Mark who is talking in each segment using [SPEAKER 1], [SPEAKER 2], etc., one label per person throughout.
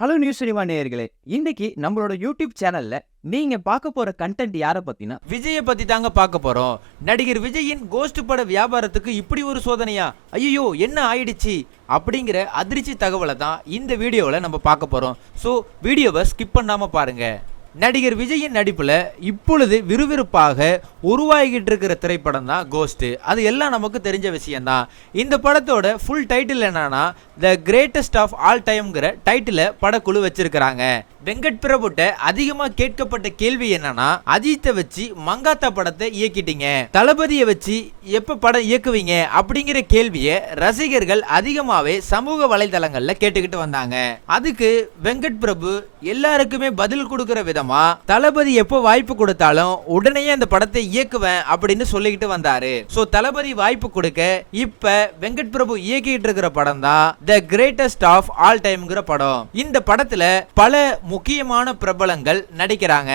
[SPEAKER 1] Hello news cinema நேயர்களே. இன்னைக்கு நம்மளோட யூடியூப் சேனல்ல நீங்க பார்க்க போற கண்டென்ட் யாரை பத்தினா?
[SPEAKER 2] விஜயை பத்தி தாங்க பார்க்க போறோம். நடிகர் விஜயின் கோஸ்ட் பட வியாபாரத்துக்கு இப்படி ஒரு சோதனையா? ஐயோ என்ன ஆயிடுச்சு? அப்படிங்கிற அதிர்ச்சி தகவலை தான் இந்த வீடியோவில் நம்ம பார்க்க போறோம். ஸோ வீடியோவை ஸ்கிப் பண்ணாம பாருங்க. நடிகர் விஜயின் நடிப்பில் இப்பொழுது விறுவிறுப்பாக உருவாகிட்டு இருக்கிற திரைப்படம் தான் கோஸ்ட்டு அது எல்லாம் நமக்கு தெரிஞ்ச விஷயம்தான். இந்த படத்தோட ஃபுல் டைட்டில் என்னன்னா த கிரேட்டஸ்ட் ஆஃப் ஆல் டைம்ங்கிற டைட்டிலை படக்குழு வச்சிருக்கிறாங்க. வெங்கட் பிரபுட்ட அதிகமா கேட்கப்பட்ட கேள்வி என்னன்னா அஜித்தை வச்சு மங்காத்தா படத்தை இயக்கிட்டீங்க. தளபதியை வச்சு எப்ப படம் இயக்குவீங்க அப்படிங்கிற கேள்வியை ரசிகர்கள் அதிகமாவே சமூக வலைதளங்கள்ல கேட்டுக்கிட்டு வந்தாங்க. அதுக்கு வெங்கட் பிரபு எல்லாருக்குமே பதில் கொடுக்கிற விதமா தளபதி எப்போ வாய்ப்பு கொடுத்தாலும் உடனே அந்த படத்தை இயக்குவேன் அப்படின்னு சொல்லிக்கிட்டு வந்தாரு. சோ தளபதி வாய்ப்பு கொடுக்க இப்ப வெங்கட் பிரபு இயக்கிட்டு இருக்கிற படம் தான் த கிரேட்டஸ்ட் ஆஃப் ஆல் டைம்ங்கிற படம். இந்த படத்துல பல முக்கியமான பிரபலங்கள் நடிக்கிறாங்க.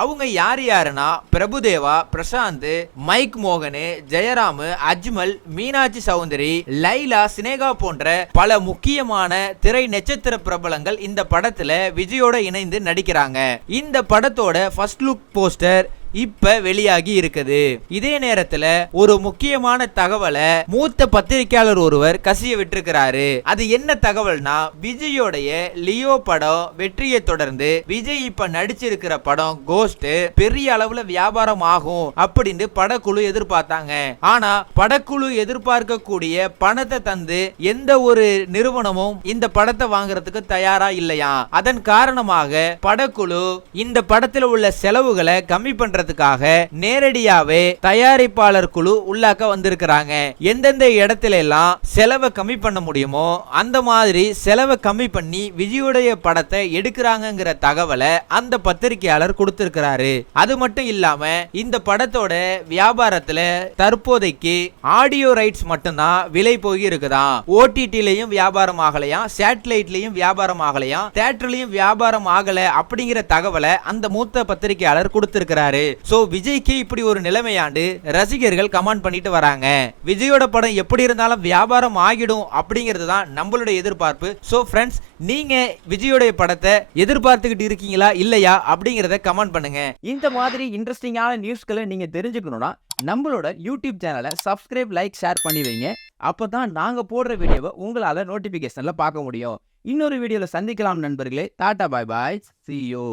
[SPEAKER 2] அவங்க யார் யாருன்னா பிரபுதேவா பிரசாந்த் மைக் மோகனு ஜெயராமு அஜ்மல் மீனாட்சி சௌந்தரி லைலா சினேகா போன்ற பல முக்கியமான திரை நட்சத்திர பிரபலங்கள் இந்த படத்துல விஜயோட இணைந்து நடிக்கிறாங்க. இந்த படத்தோட ஃபர்ஸ்ட் லுக் போஸ்டர் இப்ப வெளியாகி இருக்குது. இதே நேரத்துல ஒரு முக்கியமான தகவலை மூத்த பத்திரிகையாளர் ஒருவர் கசிய விட்டிருக்கிறாரு. அது என்ன தகவல்னா விஜயோடைய லியோ படம் வெற்றியை தொடர்ந்து விஜய் இப்ப நடிச்சிருக்கிற படம் கோஸ்ட் பெரிய அளவுல வியாபாரம் ஆகும் அப்படின்னு படக்குழு எதிர்பார்த்தாங்க. ஆனா படக்குழு எதிர்பார்க்கக்கூடிய பணத்தை தந்து எந்த ஒரு நிறுவனமும் இந்த படத்தை வாங்குறதுக்கு தயாரா இல்லையா? அதன் காரணமாக படக்குழு இந்த படத்துல உள்ள செலவுகளை கம்மி பண்ற பண்றதுக்காக நேரடியாவே தயாரிப்பாளர் குழு உள்ளாக்க வந்திருக்கிறாங்க. எந்தெந்த இடத்துல எல்லாம் செலவை கம்மி பண்ண முடியுமோ அந்த மாதிரி செலவை கம்மி பண்ணி விஜயுடைய படத்தை எடுக்கிறாங்கிற தகவலை அந்த பத்திரிகையாளர் கொடுத்திருக்கிறாரு. அது மட்டும் இல்லாம இந்த படத்தோட வியாபாரத்துல தற்போதைக்கு ஆடியோ ரைட்ஸ் மட்டும்தான் விலை போய் இருக்குதாம் ஓடிடிலையும் வியாபாரம் ஆகலையா? சேட்டலைட்லயும் வியாபாரம் ஆகலையா? தேட்டர்லயும் வியாபாரம் ஆகல அப்படிங்கிற தகவலை அந்த மூத்த பத்திரிகையாளர் கொடுத்திருக்கிறாரு. ஸோ விஜய்க்கு இப்படி ஒரு நிலைமையாண்டு ரசிகர்கள் கமெண்ட் பண்ணிட்டு வராங்க. விஜயோட படம் எப்படி இருந்தாலும் வியாபாரம் ஆகிடும் அப்படிங்கிறது தான் நம்மளுடைய எதிர்பார்ப்பு. ஸோ ஃப்ரெண்ட்ஸ் நீங்க விஜயோடைய படத்தை எதிர்பார்த்துக்கிட்டு இருக்கீங்களா இல்லையா அப்படிங்கிறத கமெண்ட் பண்ணுங்க.
[SPEAKER 1] இந்த மாதிரி இன்ட்ரெஸ்டிங்கான நியூஸ்களை நீங்க தெரிஞ்சுக்கணும்னா நம்மளோட யூடியூப் சேனலை சப்ஸ்கிரைப் லைக் ஷேர் பண்ணி வைங்க. அப்போ தான் நாங்கள் போடுற வீடியோவை உங்களால் நோட்டிஃபிகேஷனில் பார்க்க முடியும். இன்னொரு வீடியோவில் சந்திக்கலாம் நண்பர்களே. Tata bye bye see you